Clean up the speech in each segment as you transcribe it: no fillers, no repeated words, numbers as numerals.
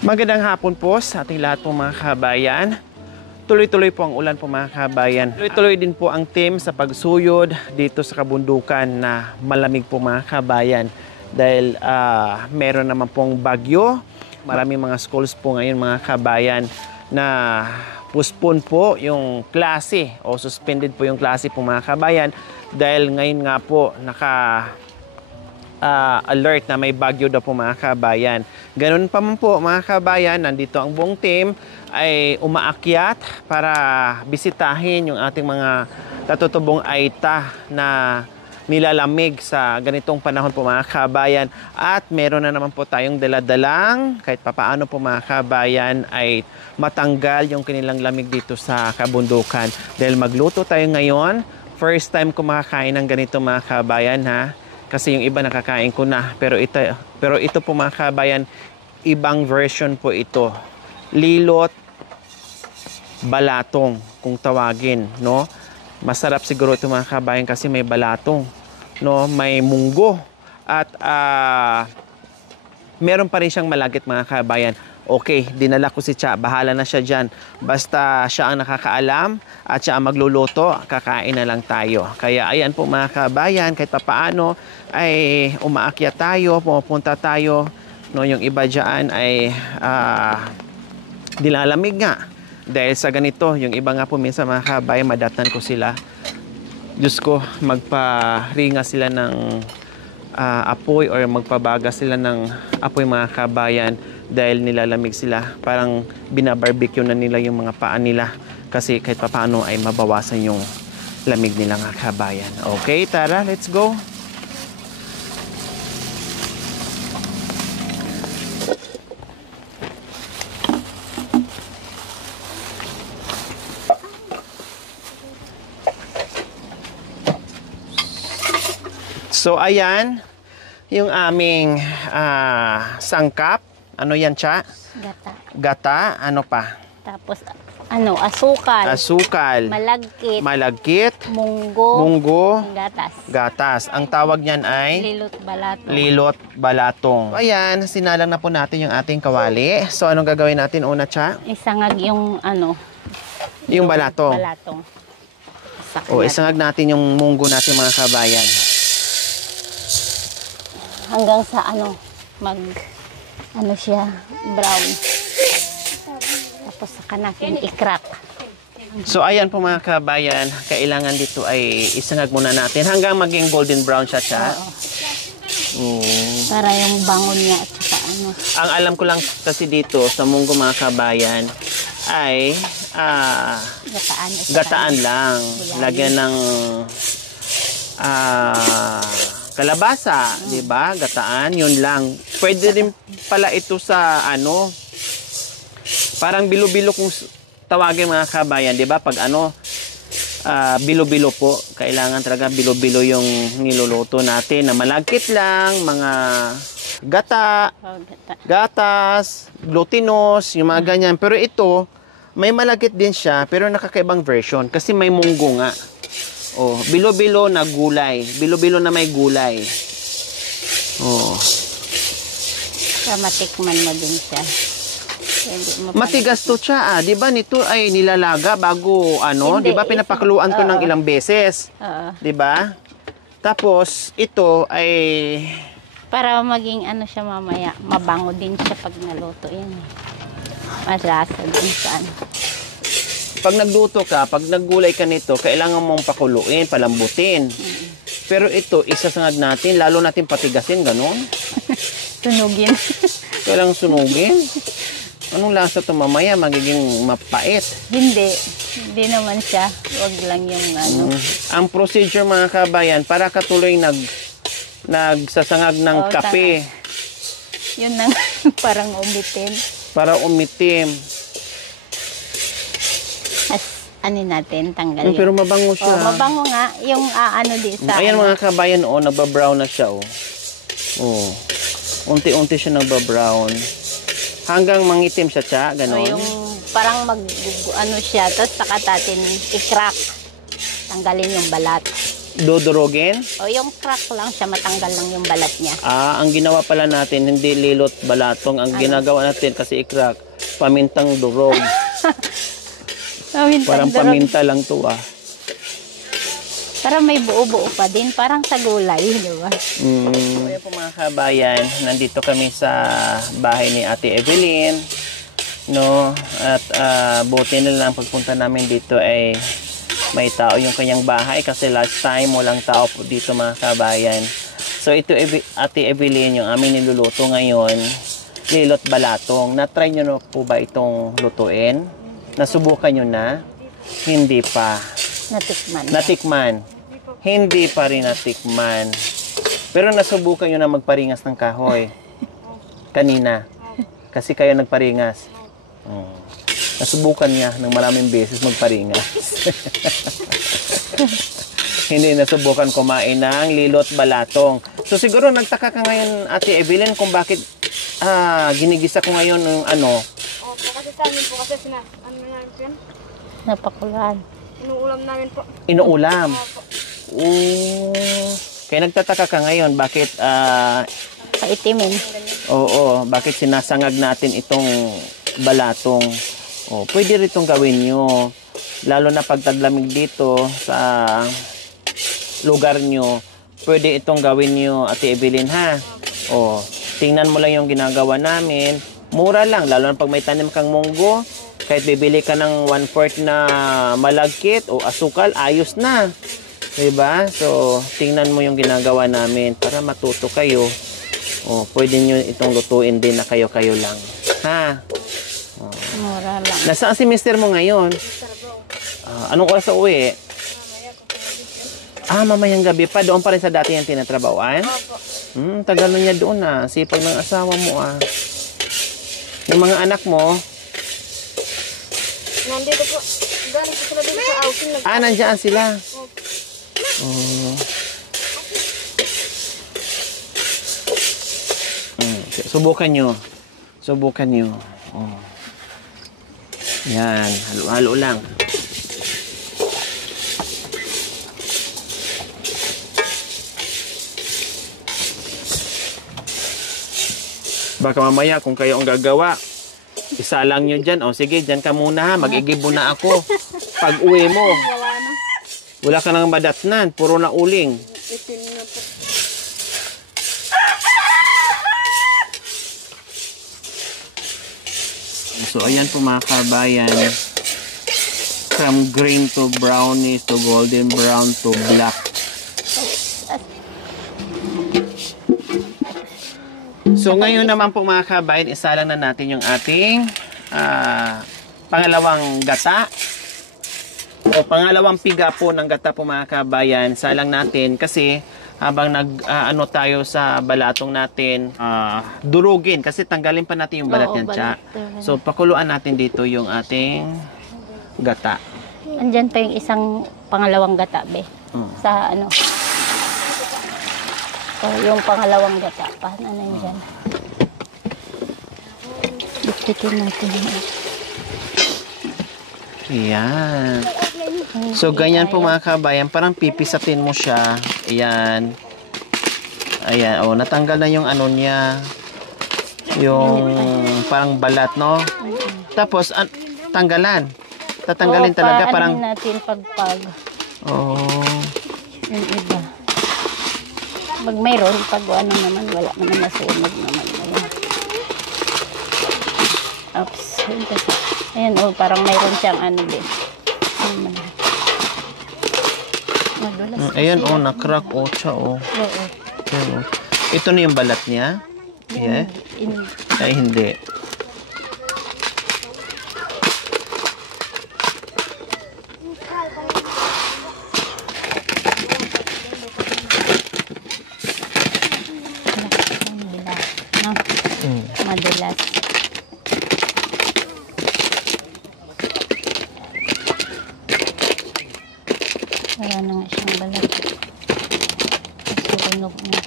Magandang hapon po sa ating lahat po mga kabayan. Tuloy-tuloy po ang ulan po mga kabayan. Tuloy-tuloy din po ang team sa pagsuyod dito sa kabundukan na malamig po mga kabayan. Dahil meron naman pong bagyo. Maraming mga schools po ngayon mga kabayan na postpone po yung klase o suspended po yung klase po mga kabayan. Dahil ngayon nga po alert na may bagyo daw po mga kabayan. Ganun pa man po mga kabayan, nandito ang buong team ay umaakyat para bisitahin yung ating mga katutubong aita na nilalamig sa ganitong panahon po mga kabayan. At meron na naman po tayong daladalang kahit papaano po mga kabayan ay matanggal yung kanilang lamig dito sa kabundukan. Dahil magluto tayo ngayon, first time ko makakain ng ganito mga kabayan ha. Kasi yung iba nakakain ko na. Pero ito po mga kabayan, ibang version po ito. Lilot balatong kung tawagin, no? Masarap siguro ito mga kabayan kasi may balatong, no? May munggo at meron pa rin siyang malagkit mga kabayan. Okay, dinala ko si Cha. Bahala na siya dyan. Basta siya ang nakakaalam at siya ang magluluto, kakain na lang tayo. Kaya ayan po mga kabayan, kahit papaano ay umaakyat tayo, pumunta tayo. No, yung iba dyan ay dilalamig nga. Dahil sa ganito, yung iba nga po minsan mga kabayan, madatnan ko sila. Diyos ko, magparinga sila ng apoy or magpabaga sila ng apoy mga kabayan dahil nilalamig sila. Parang binabarbecue na nila yung mga paa nila kasi kahit paano ay mabawasan yung lamig nila mga kabayan. Okay, tara, let's go. So, ayan, yung aming sangkap. Ano yan, Cha? Gata. Gata. Ano pa? Tapos, asukal. Asukal. Malagkit. Malagkit. Munggo. Munggo. Gatas. Gatas. Ang tawag niyan ay? Lilot balatong. Lilot balatong. So, ayan, sinalang na po natin yung ating kawali. So, anong gagawin natin una, Cha? Isangag yung Yung balatong. Balatong. O, isangag natin yung munggo natin mga kabayan. Hanggang sa siya, brown. Tapos saka natin i-crack. So, ayan po mga kabayan, kailangan dito ay isangag muna natin hanggang maging golden brown siya, Cha. Oo. Para yung bangon niya at saka Ang alam ko lang kasi dito sa munggo mga kabayan ay gataan lang. Lagyan ng kalabasa, 'di ba? Gataan, 'yun lang. Pwede rin pala ito sa parang bilo-bilo kung tawagin mga kabayan, 'di ba? Pag bilo-bilo po, kailangan talaga bilo-bilo yung niluluto natin na malagkit lang, mga gata, gatas, glutinous, yung mga ganyan. Pero ito, may malagkit din siya, pero nakakaibang version kasi may munggo nga. Oh, bilo-bilo na gulay. Bilo-bilo na may gulay. Oh. Para matikman mo din siya. Matigas to siya, 'di ba? Nito ay nilalaga bago 'di ba? Pinapakuluan ko ng ilang beses. 'Di ba? Tapos ito ay para maging siya mamaya, mabango din siya pag naluto yan. Masasa din sa Pag nagluto ka, pag naggulay ka nito, kailangan mong pakuluin, palambutin. Pero ito, isasangag natin, lalo natin patigasin, gano'n. Sunugin. Kailangan sunugin. Anong lasa ito mamaya? Magiging mapait. Hindi naman siya. Huwag lang yung Ang procedure mga kabayan, para katuloy nagsasangag ng kape. Yun nang parang umitim. Para umitim. Natin, tanggal Pero mabango siya. Mabango nga. Yung di sa ayan mga kabayan, nagbabrown na siya, unti-unti siya nagbabrown. Hanggang mangitim siya, Cha, gano'n. yung parang siya, tapos saka natin i-crack. Tanggalin yung balat. Dudurugin? O yung crack lang siya, matanggal lang yung balat niya. Ang ginawa pala natin, hindi lilot balatong. Ang ginagawa natin kasi ikrak, pamintang durog. Parang paminta lang to Para may buo-buo pa din, parang sa gulay, di ba? Kaya po mga kabayan, nandito kami sa bahay ni Ate Evelyn. No? At buti na lang pagpunta namin dito ay may tao yung kanyang bahay kasi last time walang tao po dito mga kabayan. So ito Ate Evelyn, yung aming niluluto ngayon, lilot balatong. Na-try nyo na po ba itong lutuin? Nasubukan nyo na? Hindi pa. Natikman. Natikman. Hindi pa rin natikman. Pero nasubukan nyo na magparingas ng kahoy. Kanina. Kasi kayo nagparingas. Nasubukan niya ng maraming beses magparingas. Hindi nasubukan kumain ng lilot balatong. So siguro nagtaka ka ngayon, Ate Evelyn, kung bakit ginigisa ko ngayon ng ano. Opo, kasi sa amin po, kasi ano namin po yan? Napakulan. Inuulam namin po. Inuulam. Opo. Kaya nagtataka ka ngayon, bakit Paitimin. oo, bakit sinasangag natin itong balatong. Pwede rin itong gawin nyo. Lalo na pag taglamig dito sa lugar nyo, pwede itong gawin nyo, Ate Evelyn, ha? Tingnan mo lang yung ginagawa namin. Mura lang, lalo na pag may tanim kang munggo. Kahit bibili ka ng 1/4 na malagkit o asukal, ayos na. Diba? So, tingnan mo yung ginagawa namin para matuto kayo. Pwede nyo itong lutuin din na kayo-kayo lang. Ha? Mura lang. Nasaan si mister mo ngayon? Anong oras sa uwi? Mamayang gabi pa. Doon pa rin sa dati yung tinatrabawan? Opo. Tagal na niya doon Sipag ng asawa mo Yung mga anak mo? Nandito po. Galing po sila dito sa outing. Nandiyan sila. Subukan nyo. Subukan nyo. Yan. Halo-halo lang. Baka mamaya kung kayo ang gagawa, isa lang nyo dyan. Sige, dyan ka muna mag-igib muna ako. Pag uwi mo, Wala na. wala ka nang madatnan. Puro na uling. Itin na po. So, ayan po mga kabayan. From green to brownish to golden brown to black. So, ngayon naman po mga kabayan, isalang na natin yung ating pangalawang gata. O pangalawang piga po ng gata po mga kabayan. Salang natin kasi habang ano tayo sa balatong natin, durugin kasi tanggalin pa natin yung balat yan, Cha. So pakuluan natin dito yung ating gata. Andyan pa yung isang pangalawang gata, be. Sa ano. Yung pangalawang gata pa na nandyan. Bikitin natin yun. Ayan. So, ganyan po mga kabayan. Parang pipisatin mo siya. Ayan. Ayan. Natanggal na yung ano niya. Yung parang balat, no? Tapos, tanggalan. Tatanggalin talaga. Parang natin pagpag. Yung iba. Pag mayroon, pag ano naman, wala naman nasunog naman. Ayan. Oops. Ayan, parang mayroon siyang ano din. ayan, na-crack, Cha, Oo. Ayan, ito na yung balat niya? Yeah? Ay, hindi. Madalas. Wala na nga siyang balat. Sunog na.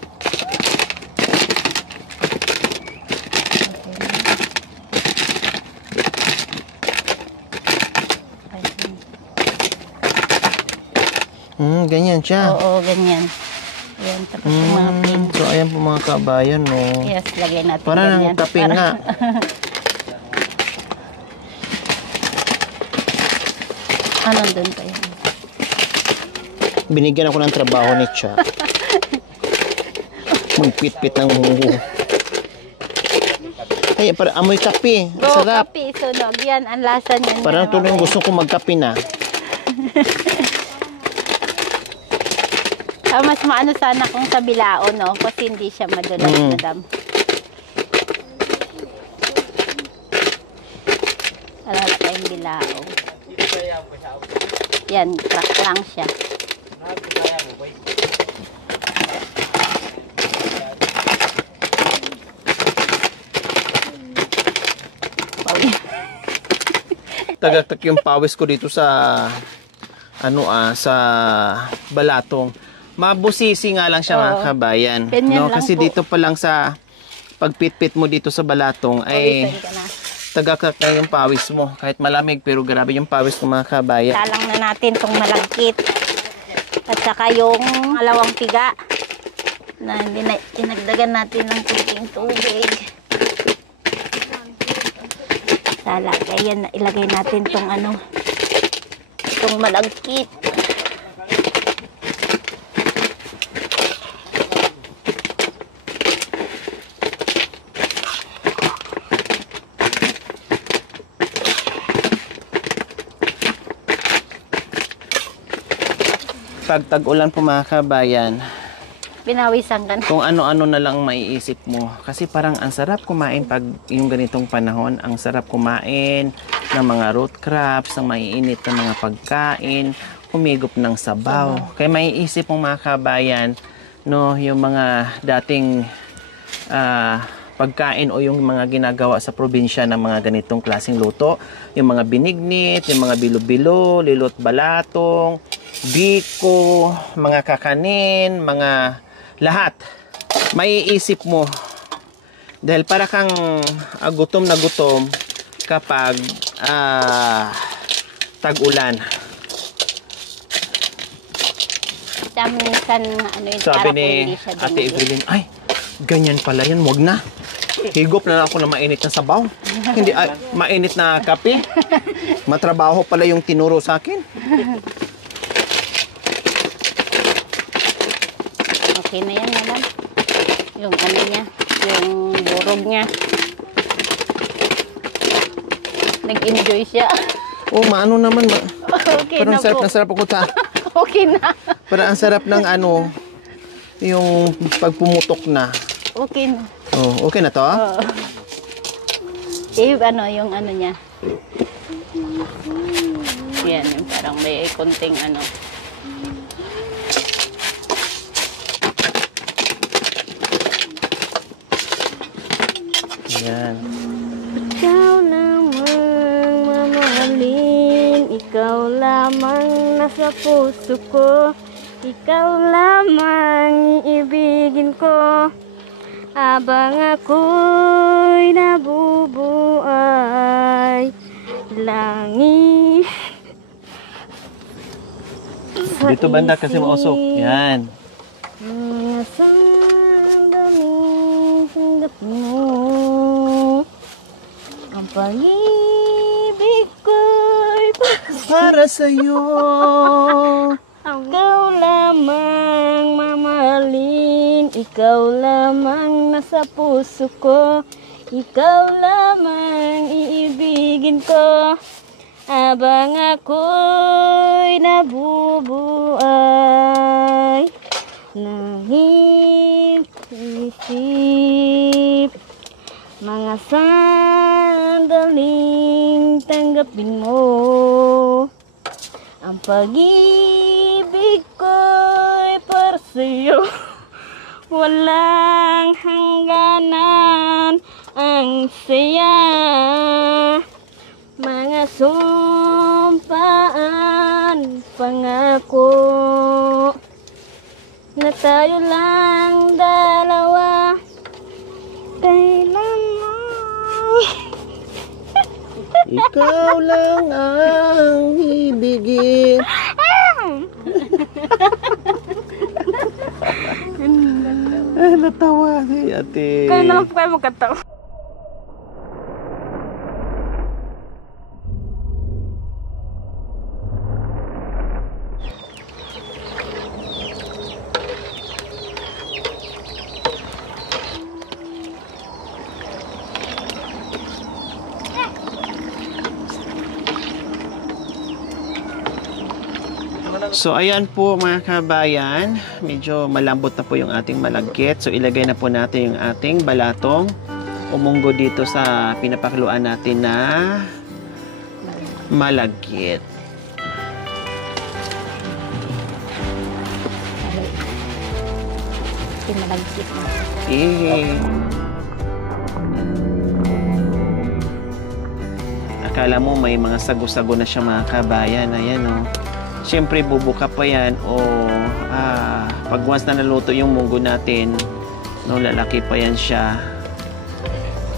ganyan siya. Oo, ganyan. Ayan, tapos yung mga pin. So, ayan po mga kabayan, no. Yes, lagay natin Para ganyan. ng kape nga. Anong doon pa yan? Binigyan ako ng trabaho ni Cha. Magpit-pit ng hungo. Ay, para amoy kape. Ang Go, sarap. kape, sunog. Yan, ang lasa niyan. Parang tuloy gusto ko magkape na. Mas maano sana kung sa bilao, no? Kasi hindi siya madulas, madam. Wala tayong bilao. Yan, crack lang siya. Tagatak yung pawis ko dito sa sa balatong. Mabusisi nga lang siya mga Oo. kabayan. Ganyan No? lang Kasi po. dito pa lang sa pagpitpit mo dito sa balatong ay Pawisan ka na. tagakak na yung pawis mo. Kahit malamig pero grabe yung pawis ng mga kabayan. Talang na natin itong malagkit. At saka yung alawang piga na dinagdagan natin ng kunting tubig. Sala, kaya ilagay natin itong itong malagkit. Pag tag-ulan po mga kabayan, Binawisan ka na. kung ano-ano na lang maiisip mo. Kasi parang ang sarap kumain pag yung ganitong panahon. Ang sarap kumain ng mga root crops, ng maiinit na mga pagkain, humigop ng sabaw. Kaya maiisip mo mga kabayan, no, yung mga dating pagkain o yung mga ginagawa sa probinsya ng mga ganitong klaseng luto. Yung mga binignit, yung mga bilo-bilo, lilot balatong, biko, mga kakanin, mga lahat. Maiisip mo. Dahil para kang gutom na gutom kapag tag-ulan. Minsan, yung Sabi para ni po hindi siya Ate dumili. Evelyn, ay, ganyan pala yan, wag na. Higop na lang ako ng mainit na sabaw. Hindi, mainit na kape. Matrabaho pala yung tinuro sa akin. Okay na yan, madam. Yung niya, yung burog niya. Nag-enjoy siya. Oh, maano naman. Okay Parang na sarap po. na sarap ako ta. Okay na. Parang ang sarap ng yung pagpumutok na. Okay na. Oh, okay na to? Oo. Yung niya. Yan, yung parang may konting Yan. Ikaw lamang mamahalin, ikaw lamang nasa puso ko, ikaw lamang iibigin ko, habang ako'y nabubuhay, langit. Dito banda kasi mausok. Yan. Mga sandaling tanggap mo, ang pag-ibig ko'y Para sa'yo. ikaw lamang mamahalin, ikaw lamang nasa puso ko, ikaw lamang iibigin ko, habang ako'y nabubuhay. Nangip-isip, mga sandaling tanggapin mo, ang pag-ibig ko'y para sa'yo. Walang hangganan ang saya, mga sumpaan, pangako na tayo lang dalawa kailanman. Ikaw lang ang ibigin. Natawa si ate. Kayo na lang po kayo magkatawa. So ayan po mga kabayan, medyo malambot na po yung ating malagkit. So ilagay na po natin yung ating balatong umunggo dito sa pinapakuluan natin na malagkit. Pinalagkit na. Akala mo may mga sago-sago na siya mga kabayan. Ayan o. Siyempre bubuka pa yan o pag once na naluto yung munggo natin, no, lalaki pa yan siya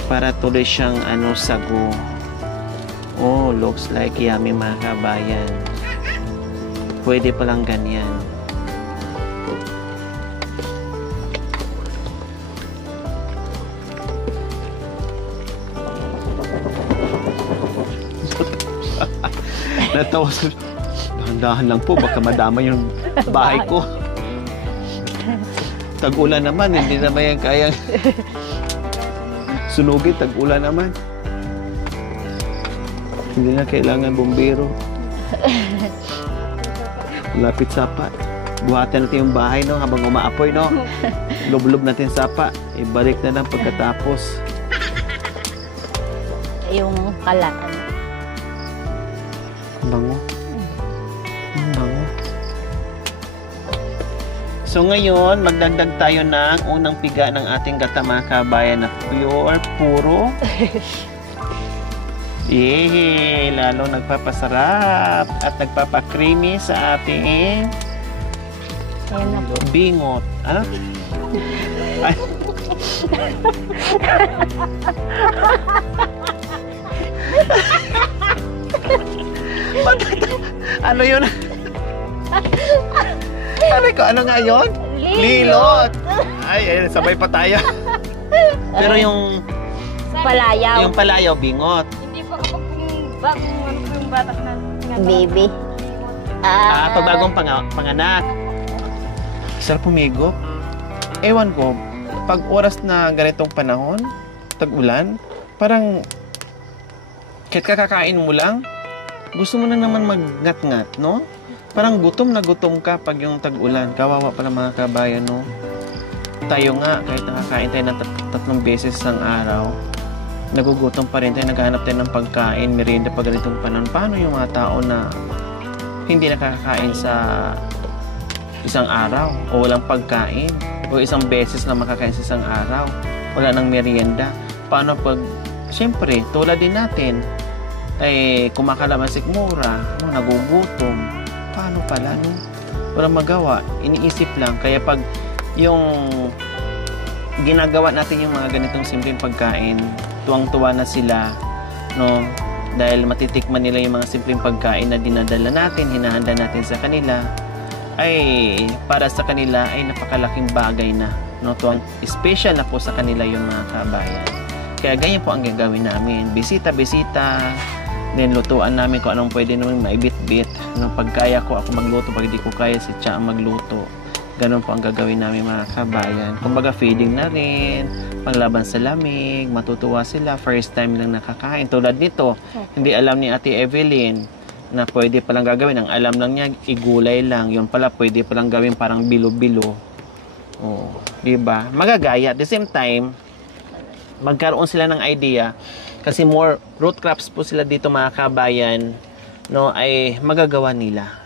para tuloy siyang sago. Oh, looks like yummy mga kabayan. Pwede palang ganyan. Natawa sa... Dahan-dahan lang po, baka madama yung bahay ko. Tag-ulan naman, hindi naman yan kayang sunugin, tag-ulan naman. Hindi na kailangan bumbero. Lapit sapa. Buhatan natin yung bahay, no, habang umaapoy, no. Lublob natin sapa. Ibalik na lang pagkatapos. Yung kalat. Bango. Bango. So ngayon, magdagdag tayo ng unang piga ng ating gata mga kabayan na puro. Yehey! Lalo nagpapasarap at nagpapakreamy sa ating Ayun na po. bingot. Ano? Ay. Ano yun? Ano nga yun? Lilot! Ay, sabay pa tayo. Pero yung Palayaw. palayaw, bingot. Hindi po kapag yung batak na Baby. Pag bagong panganak. Sarap pumigo. Ewan ko, pag oras na ganitong panahon, tag-ulan, parang kahit kakakain mo lang, gusto mo na naman magngat-ngat, no? Parang gutom na gutom ka pag yung tag-ulan. Kawawa pala mga kabayan, no? Tayo nga, kahit nakakain tayo ng tatlong beses sa araw, nagugutom pa rin tayo, naghahanap tayo ng pagkain, merienda pag ganitong panahon. Paano yung mga tao na hindi nakakakain sa isang araw o walang pagkain o isang beses na makakain sa isang araw, wala nang merienda? Paano pag, siyempre, tulad din natin, ay kumakalamasik mura, no, nagugutom. Paano pala, no? Walang magawa, iniisip lang. Kaya pag yung ginagawa natin yung mga ganitong simpleng pagkain, tuwang-tuwa na sila, no? Dahil matitikman nila yung mga simpleng pagkain na dinadala natin, hinahanda natin sa kanila, ay para sa kanila ay napakalaking bagay na, no? Tuwang special na po sa kanila yung mga kabayan. Kaya ganyan po ang gagawin namin. Bisita-bisita, then lutuan namin kung anong pwede naman maibit-bit. No, pag kaya ko ako magluto, pag hindi ko kaya si Cha ang magluto. Ganun po ang gagawin namin mga kabayan. Kumbaga feeding na rin, panlaban sa lamig, matutuwa sila, first time lang nakakain. Tulad nito, hindi alam ni Ate Evelyn na pwede palang gagawin. Ang alam lang niya, igulay lang. Yun pala, pwede palang gawin parang bilo-bilo. Oh, diba? Magagaya. At the same time, magkaroon sila ng idea kasi more root crops po sila dito mga kabayan, no, ay magagawa nila.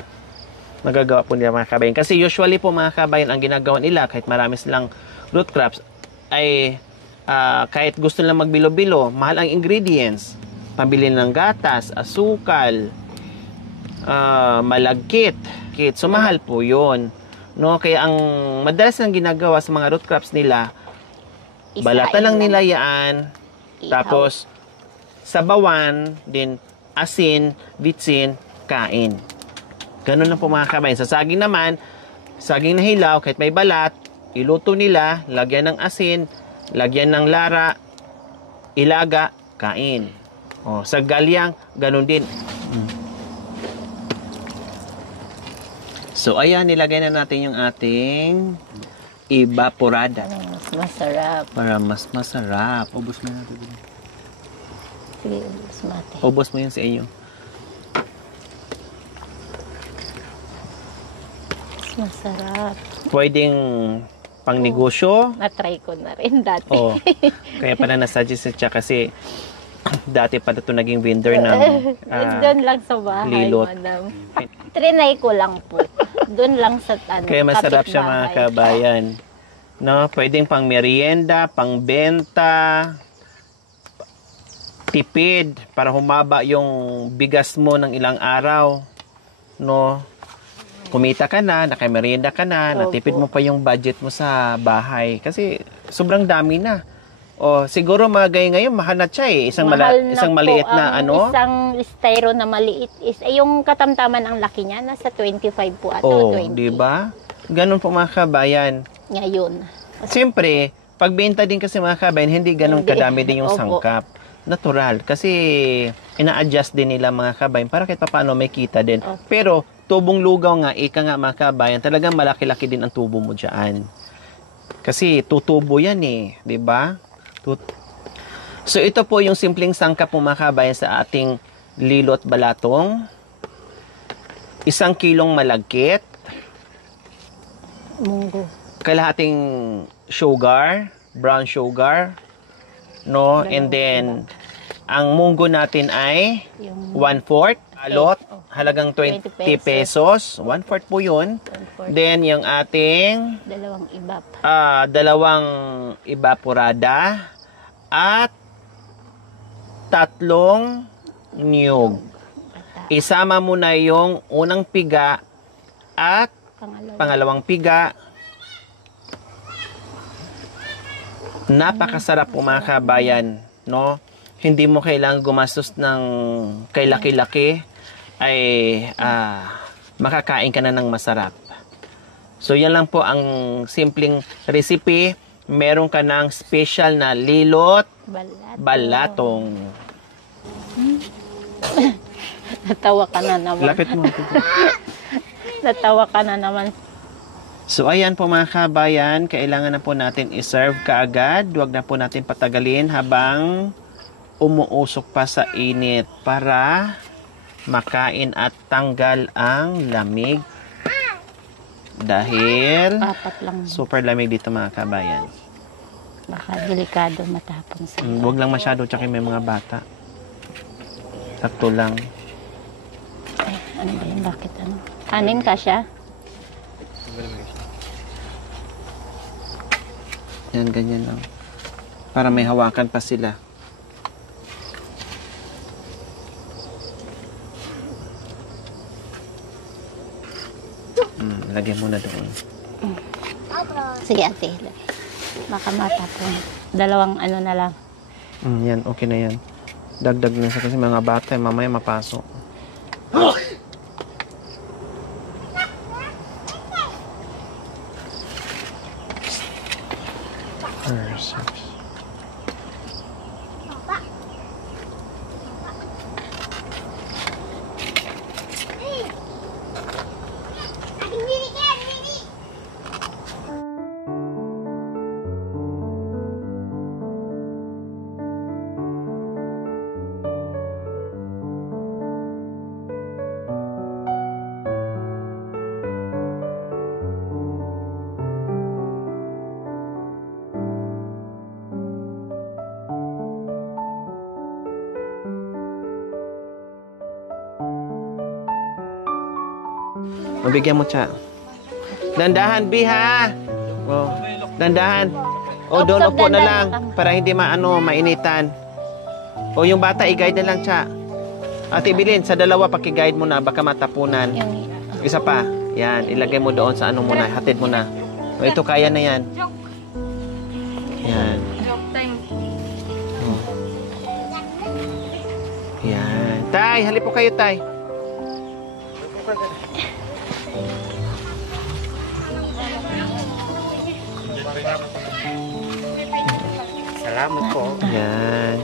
Magagawa po nila mga kabayan. Kasi usually po mga kabayan, ang ginagawa nila kahit marami silang root crops ay kahit gusto nilang magbilo-bilo, mahal ang ingredients. Pambili ng gatas, asukal, malagkit. So mahal po 'yon. No, kaya ang madalas nang ginagawa sa mga root crops nila, balatan lang nila yan, tapos sabawan, din asin, bitsin, kain. Ganun lang po mga kabayan. Sa saging naman, saging na hilaw, kahit may balat, iluto nila, lagyan ng asin, lagyan ng lara, ilaga, kain. O, sa galyang, ganun din. So, ayan, nilagay na natin yung ating evaporada. Mas masarap. Para mas masarap. Ubus mo natin. Sige, ubos mati. Ubus mo yun sa inyo. Mas masarap. Pwedeng pang negosyo. Na-try ko na rin dati. Oh, kaya pala nasuggest siya kasi dati pa ito naging vendor ng Doon lang sa bahay, lilot. madam. Trinay ko lang po. Doon lang sa Kaya masarap siya mga kabayan. No, pwedeng pang merienda, pang benta, tipid para humaba yung bigas mo ng ilang araw. No, kumita ka na, nakamerienda ka na, natipid mo pa yung budget mo sa bahay kasi sobrang dami na. O siguro mga ngayon mahal na siya eh. Isang maliit na ano. Isang styro na maliit is yung katamtaman ang laki niya nasa 25 po at 20. Di ba? Ganun po mga kabayan. Ngayon. Siyempre, pagbenta din kasi mga kabayan, hindi ganun Hindi. kadami din yung Opo. sangkap. Natural. Kasi ina-adjust din nila mga kabayan para kahit paano may kita din. Opo. Pero tubong lugaw nga, ika nga mga kabayan, talagang malaki-laki din ang tubo mo dyan. Kasi tutubo yan eh. Di ba? So ito po yung simpleng sangkap po mga kabayan sa ating lilot balatong. 1 kilong malagkit. Munggo. Kalahating sugar, brown sugar, no? And then ang munggo natin ay Yung 1/4 alot, halagang 20 pesos. 1/4 po 'yun. 1/4. Then yung ating Dalawang ibap. dalawang evaporada at 3 niyog. Bata. Isama mo na yung unang piga at pangalawang piga. Napakasarap po mga kabayan, no? Hindi mo kailangang gumastos ng kay laki-laki ay makakain ka na ng masarap. So yan lang po ang simpleng recipe. Meron ka ng special na lilot balatong. Natawa ka na naman. Lapit mo. Natawa ka na naman. So ayan po mga kabayan, kailangan na po natin i-serve kaagad. Huwag na po natin patagalin habang umuusok pa sa init para makain at tanggal ang lamig. Dahil Apat lang. super lamig dito mga kabayan. Baka delikado matapon sa Huwag lang masyado, tsaka may mga bata. Sakto lang. Ay, ano ba yun? Bakit ano? Anin ka siya? Yan, ganyan lang. Para may hawakan pa sila. Lagyan mo na doon. Sige ate. Baka matapon. Dalawang ano na lang. Yan, okay na yan. Dagdag na sa kasi mga bata, mamaya mapasok. Mabigyan mo siya. Dandahan, Biha! Oh, dandahan. O, doon upo na lang para hindi mainitan. O, yung bata, i-guide na lang siya. Ate Bilin, sa dalawa, paki-guide mo na, baka matapunan. Yung Isa pa. Yan, ilagay mo doon sa ano mo na, hatid mo na. O, ito, kaya na yan. Yan. Joke time. Oh. Yan. Tay, halip po kayo, Tay. Salamat po. Yan.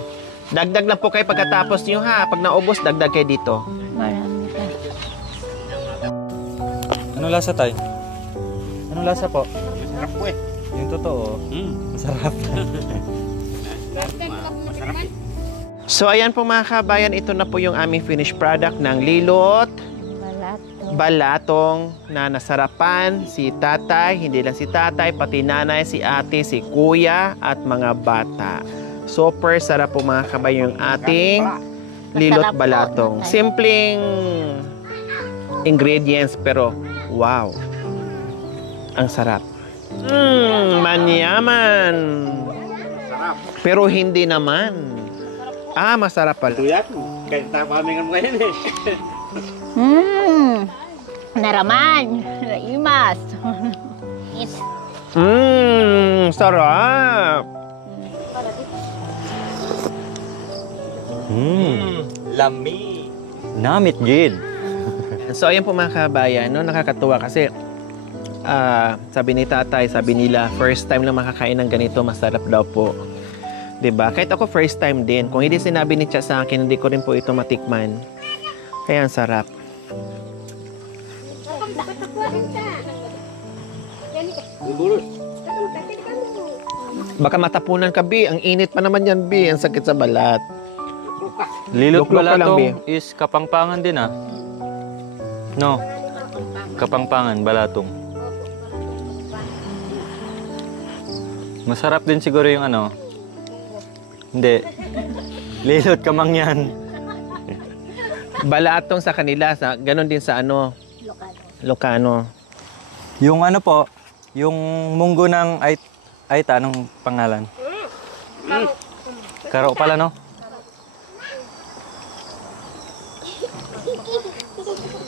Dagdag lang po kayo pagkatapos nyo ha. Pag naubos, dagdag kayo dito. Marami pa. Anong lasa, tay? Anong lasa po? Sarap po eh. Yung totoo. Masarap. So ayan po mga kabayan, ito na po yung aming finished product ng lilot balatong na nasarapan si tatay, hindi lang si tatay, pati nanay, si ate, si kuya at mga bata. Super sarap po mga kabayan yung ating lilot Masarap po, balatong. nanay. Simpleng ingredients pero wow. Ang sarap. Manyaman. Pero hindi naman. Masarap pala. Tuyat. Kaya kami nga ngayon eh. Naraman. Naimas. Sarap. Lami. Namit, Gid. So ayan po mga kabayan, no? Nakakatuwa kasi sabi ni tatay, sabi nila, first time lang makakain ng ganito, masarap daw po. 'Di ba? Kahit ako first time din. Kung hindi sinabi ni Cha sa akin, hindi ko rin po ito matikman. Kaya ang sarap. Baka matapunan ka, Bi. Ang init pa naman yan, Bi. Ang sakit sa balat. Lilot Luklok ka lang, balatong is kapangpangan din, ah. No. Kapangpangan, balatong. Masarap din siguro yung ano. Hindi. Lilot kamangyan. Balatong sa kanila, ganon din sa ano, Ilocano. Yung ano po, yung munggo ng Aita, anong pangalan? Karo pala, no?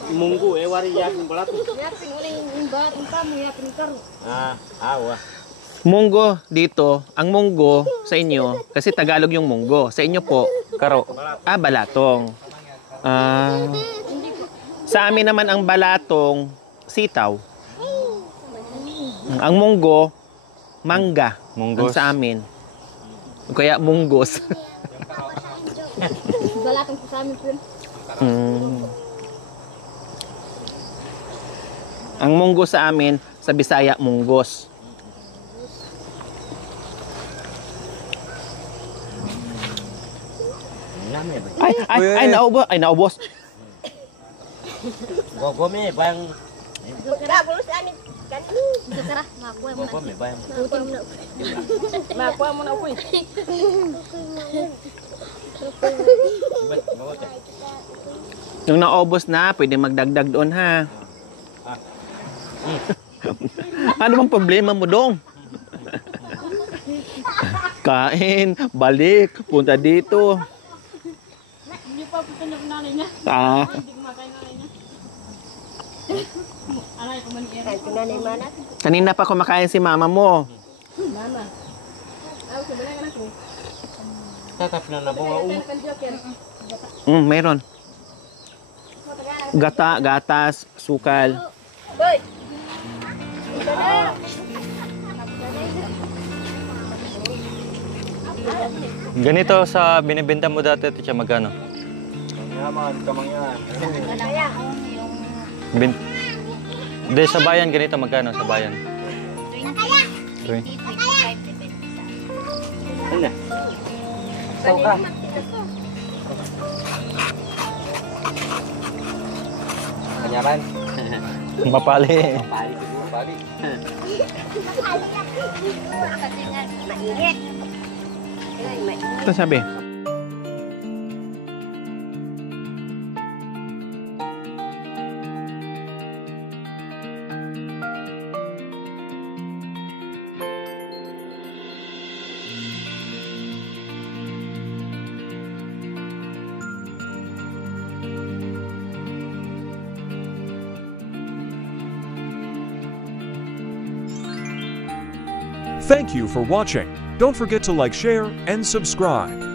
Munggu wari yapin balato. Wah. Munggo dito, ang munggo sa inyo, kasi Tagalog yung munggo. Sa inyo po, Karo. balatong. Sa amin naman ang balatong, sitaw. Ang munggo, mangga. Munggos. Ang sa amin. Kaya munggos. Balatong sa amin po. Ang munggo sa amin, sa Bisaya, munggos. Ay, naubos. Ay, naubos. Gome bang. Gome bang. Makuha mo na po eh. Yung naubos na, pwede magdagdag doon ha. Ano bang problema mo dong? Kain, balik, punta dito. Hindi pa po ng nanay niya. Hindi kumakain nanay niya. Anay, kumanin. Kanina pa kumakain si mama mo. Mama. Sabi na ko. Tatap na nabunga Meron. Gata, gatas, sukal. Boy! Ganito sa binibenta mo dati, ito siya magkano? kamangyan. Hindi, sa bayan, ganito magkano sa bayan? 20. Ano? Sauka. Kanyaran. Mapali. Pali siguro, pali. Ito sabi. Thank you for watching. Don't forget to like, share, and subscribe.